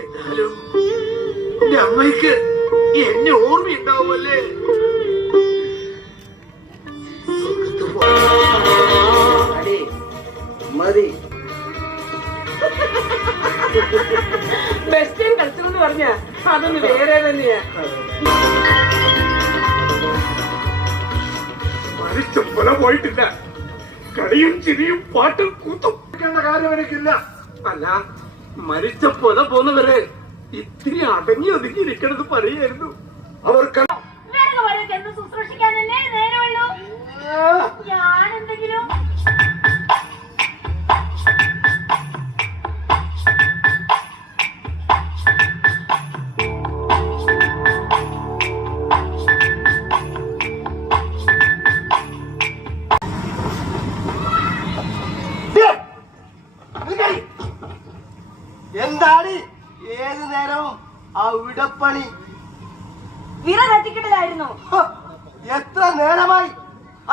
എന്നാലും അമ്മയ്ക്ക് എന്നെ ഓർമ്മയുണ്ടാവുമല്ലേ? മതി ബെസ്റ്റ് കളിച്ചെന്ന് പറഞ്ഞ അതൊന്ന് വേറെ തന്നെയാ. മരിച്ച പോലെ പോയിട്ടില്ല. കളിയും ചിരിയും പാട്ടും കൂത്തും കാര്യം എനിക്കില്ല. അല്ല, മരിച്ച പോലെ പോന്നവരെ ഇത്തിരി അടങ്ങി ഒതുങ്ങിയിരിക്കണത് പറയായിരുന്നു. അവർക്ക് ശുശ്രൂഷിക്കാനല്ലേ നേരമുള്ളൂ. ഞാൻ എന്തെങ്കിലും എന്താണ് ഏത് നേരവും ആ വിടപ്പണി? വിറ കത്തിക്കിടലായിരുന്നു. എത്ര നേരമായി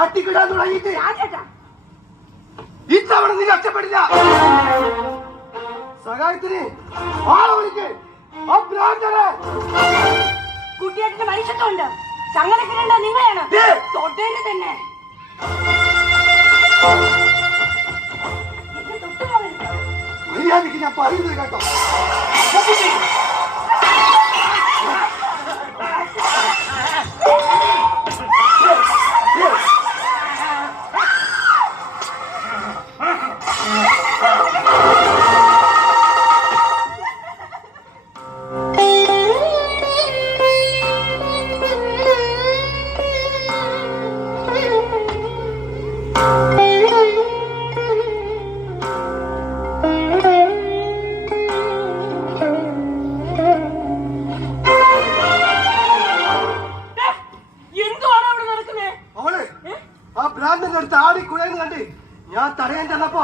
അട്ടിക്കിടാൻ തുടങ്ങിയിട്ട്? ഇത്തവണ നീ രക്ഷപ്പെടില്ല. സഹായത്തിന് ആളെ വിളിക്ക്. കുട്ടിയേട്ടന്റെ മനുഷ്യത്വമുണ്ട്. ചങ്ങലക്കിടേണ്ട നിങ്ങളാണ്. തൊട്ടേല് തന്നെ മര്യാദയ്ക്ക് ഞാൻ പറയുന്നത് കേട്ടോ. ഞാൻ തടയാൻ ചെന്നപ്പോ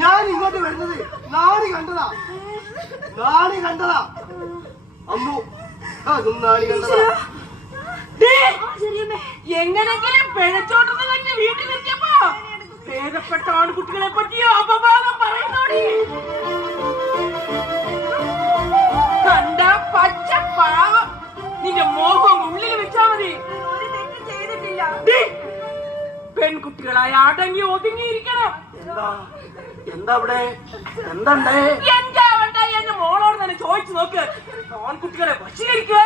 ഞാൻ ഇങ്ങോട്ട് വരുന്നത് നാണി കണ്ടതാ. അമ്മു അതും നാണി കണ്ടതാ. എങ്ങനെങ്കിലും പിഴച്ചോട്ടെന്ന് തന്നെ വീട്ടിലെത്തിയപ്പോ ഭേദപ്പെട്ട ആൺകുട്ടികളെ പറ്റിയോ അപവാദം പറയുന്നോടി. കണ്ട പച്ച പാവം. നിന്റെ മോഹം ഉള്ളിൽ വെച്ചാ മതി. പെൺകുട്ടികളായ അടങ്ങി ഒതുങ്ങിയിരിക്കണം. എന്താ അവിടെ എന്തണ്ടേ? എന്താവണ്ട എന്റെ മോളോട് തന്നെ ചോദിച്ചു നോക്ക്. ആൺകുട്ടികളെ വശീകരിക്കുക.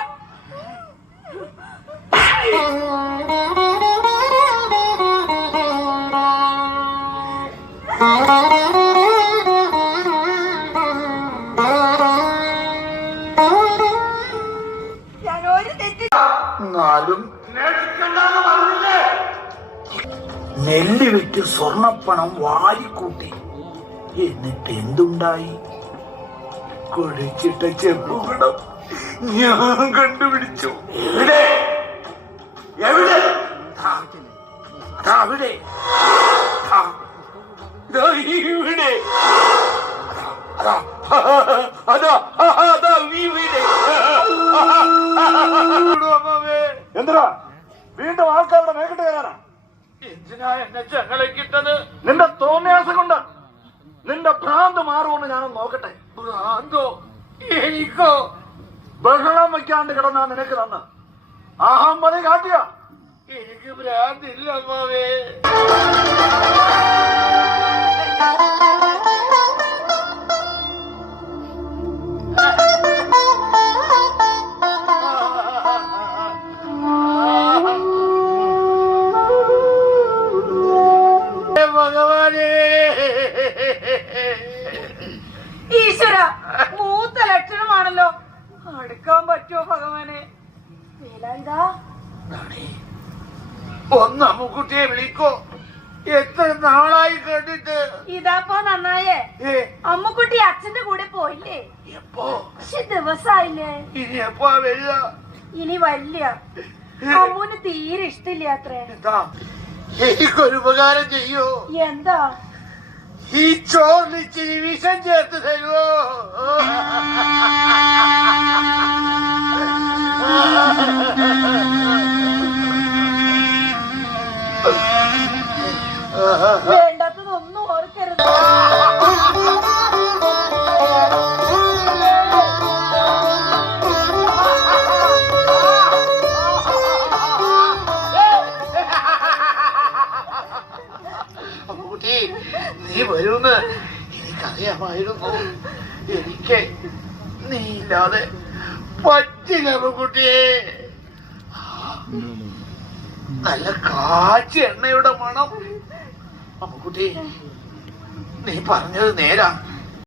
നെല്ല് വിറ്റ് സ്വർണപ്പണം വാരിക്കൂട്ടി. എന്നിട്ട് എന്തുണ്ടായി? കുഴിച്ചിട്ട ചെമ്പുകടം ഞാൻ കണ്ടുപിടിച്ചു. എവിടെ എവിടെ? അവിടെ ഇവിടെ. എന്താ വീണ്ടും ആൾക്കാരുടെ മേക്കിട്ട് കയറാനാ? എന്തിനാ എന്നെ ചങ്ങലക്കിട്ടത്? നിന്റെ തോന്നിയാസം കൊണ്ട് നിന്റെ ഭ്രാന്ത് മാറുമെന്ന് ഞാനൊന്ന് നോക്കട്ടെ. ഭ്രാന്തോ? എനിക്കോ? ബഹളം വയ്ക്കാണ്ട് കിടന്നാ നിനക്ക് തന്ന് അഹമ്മതി കാട്ടിയ? എനിക്ക് ഭ്രാന്തില്ല അമ്മാവേ. ഭഗവാനേ, ഈശ്വര, മൂത്ത ലക്ഷണമാണല്ലോ. അടുക്കാൻ പറ്റുമോ ഭഗവാനെ? ഒന്ന് അമ്മുക്കുട്ടിയെ വിളിക്കോ. എത്ര നാളായി കണ്ടിട്ട്. ഇതാപ്പോ നന്നായേ. അമ്മുക്കുട്ടി അച്ഛന്റെ കൂടെ പോയില്ലേ? എപ്പോ? ദിവസായില്ലേ? ഇനി എപ്പോ വരിക? ഇനി വല്യ അമ്മൂന് തീരെ ഇഷ്ടമില്ല അത്രേ. എനിക്കൊരു ഉപകാരം ചെയ്യൂ. എന്താ? ഈ ചോറിലിച്ചിരി വിഷം ചേർത്ത് തരുമോ? വേണ്ടാത്തതൊന്നും ഇല്ലാതെ പറ്റില്ല അമ്മുക്കുട്ടിയെ. നല്ല കാച്ചിയ എണ്ണയുടെ മണം. അമ്മുക്കുട്ടി, നീ പറഞ്ഞത് നേരാ.